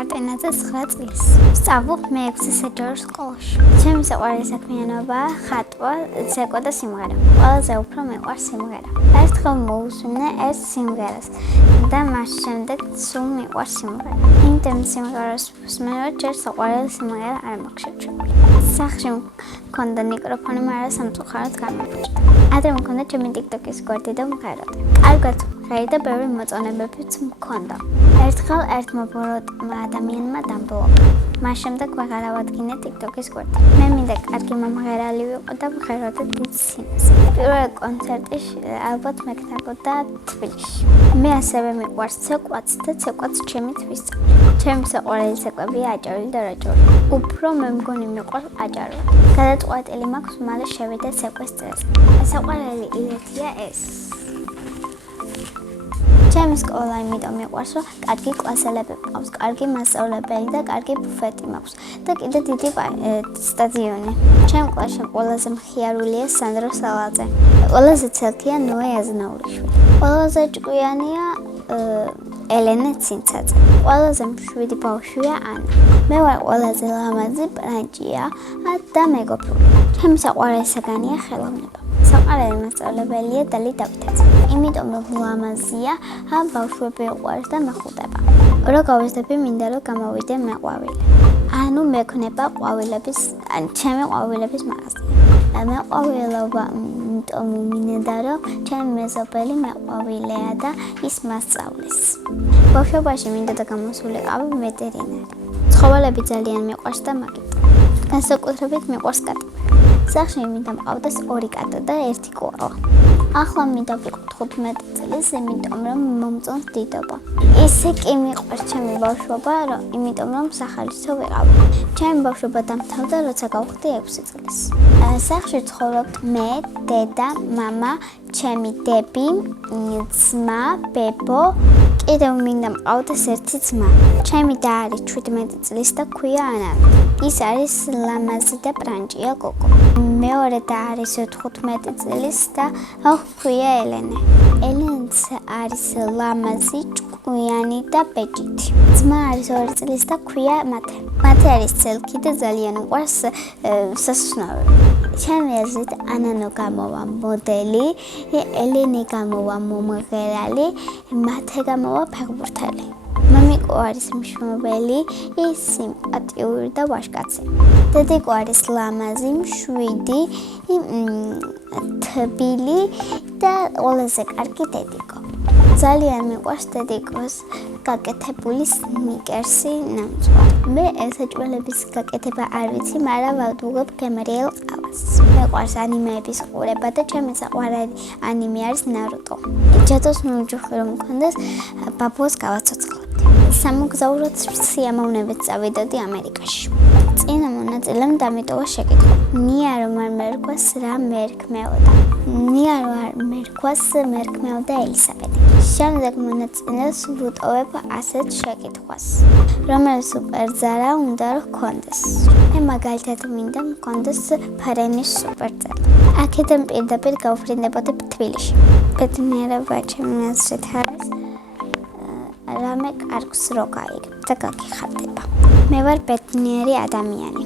მარტინაძე 9 წლის. სწავლობ მე-6 საჯარო სკოლაში. ჩემი საყვარელი საქმიანობაა ხატვა, ცეკვა და სიმღერა. ყველაზე უფრო მიყვარს სიმღერა. ერთხელ მოვუსმინე ეს სიმღერას და მას შემდეგ სულ მიყვარს სიმღერა. იმიტომ სიმღერას ვუსმენებ, ჯერ საყვარელი სიმღერა არ მახშეჭებული. სახლში მქონდა მიკროფონი, მაგრამ სამწუხაროდ გამოფუჭდა. ადრე მქონდა ჩემი TikTok-ის გვერდი და მღეროდი. კარგად ვღერი და ბევრი მოწონებებიც მქონდა. ერთხელ ერთმა ბოროტმა ადამიანმა დამბლოკა. მას შემდეგ ვეღარ ავადგინე TikTok-ის გვერდი. მე მინდა კარგი მომღერალი ვიყო და ვღეროდი დიდ სინას. პირველი კონცერტი ალბათ მექნებოდა თბილისში. მე ასევე მიყვარს ცეკვაც და ცეკვაც ჩემი თვისწა. ჩემი საყვარელი ცეკვებია აჭარული და რაჭული. უფრო მე მგონი მიყვარს აჭარული. გადაწყვეტილი მაქვს მალე შევიდე ცეკვის წრეზე. საყვარელი ილეთია ეს. ჩემი სკოლა იმიტომ მიყვარს, რომ კარგი კლასელები მყავს, კარგი მასწავლებელი და კარგი ბუფეტი მაქვს და კიდე დიდი სტადიონი. ჩემ კლასში ყველაზე მხიარულია სანდრო სალაძე. ყველაზე ცელქია ნოე აზნაულიშვილი. ყველაზე ჭკვიანია ელენე ცინცაძე. ყველაზე მშვიდი ბავშვია ანა. მე ვარ ყველაზე ლამაზი პრანჭია და მეგობრული. ჩემი საყვარელი საგანია ხელოვნება. საყვარელი მასწავლებელია დალი დავითაძე. იმიტომ რომ ლამაზია, ბავშვები უყვარს და მეხუტება. რო გავიზრდები, მინდა რომ გამოვიდე მე ყვავილი. ანუ მექნება ყვავილების, ჩემი ყვავილების მაღაზია. მე ყვავილობა იმიტომ მინდა რომ ჩემი მეზობელი მეყვავილეა და ის მასწავლის. ბავშვობაში მინდა და გამოსულიყავი ვეტერინარი. ცხოველები ძალიან მიყვარს და მაგით. განსაკუთრებით მიყვარს კატები. სახლში მინდა მყავდეს 2 კატა და 1 კოალა. ახლა მინდა ვიყო 15 წლის, იმიტომ რომ მომწონს დიდობა. ისე კი მიყვარს ჩემი ბავშვობა, იმიტომ რომ სახალისო ვიყავი. ჩემი ბავშვობა დამთავრდა, როცა გავხდი 6 წლის. სახლში ცხოვრობთ მე, დედა, მამა, ჩემი დები, ძმა, ბებო. კიდევ მინდა მყავდეს 1 ძმა. ჩემი და არის 17 წლის და ქვია ანა. ის არის ლამაზი და პრანჭია გოგო. მეორე და არის 15 წლის და ქვია ელენე. ელენც არის ლამაზი, ჭკვიანი და ბეჭითი. ძმა არის 2 წლის და ქვია მათე. მათე არის ცელქი და ძალიან უყვარს სასწავლებელი. ჩემი აზრით ანანო გამოვა მოდელი, ელენე გამოვა მომღერალი, მათე გამოვა ფეხბურთელი. მამიკო არის მშობელი, ის სიმპათიური და ვაჟკაცი. დედიკო არის ლამაზი, მშვიდი, თბილი და ყველაზე კარგი დედიკო. ძალიან მიყვარს დედიკოს გაკეთებული სნიკერსი ნამწვარი. მე ესაჭველების გაკეთება არ ვიცი, მაგრამ ვადუღებ გემრიელ ყავას. მეყვარს ანიმეების ყურება და ჩემი საყვარელი ანიმე არის ნარუტო. ჯადოს ნუჯუხი რომ მქონდეს, ბაბუას გავაცოცხლებდი. სამოგზაუროდ სიამოვნებით წავიდოდი ამერიკაში. წინა მონაწილემ დამიტოვა შეკითხვა. ნია რომ არ მერკვას რა მერქმეოდა. ნია რომ არ მერკვას მერქმეოდა ელისაბედი. შემდეგ მონაწილეს ვუტოვებ ასეთ შეკითხვას. რომელი სუპერძარა უნდა რომ ჰქონდეს? მე მაგალითად მინდა მქონდეს ფრენის სუპერძარა. აქედან პირდაპირ გავფრინდებოდი თბილისში. ბედნიერება ჩემი აზრით არის რამე კარგს რო გაიგებ და გაგიხარდება. მე ვარ ბედნიერი ადამიანი.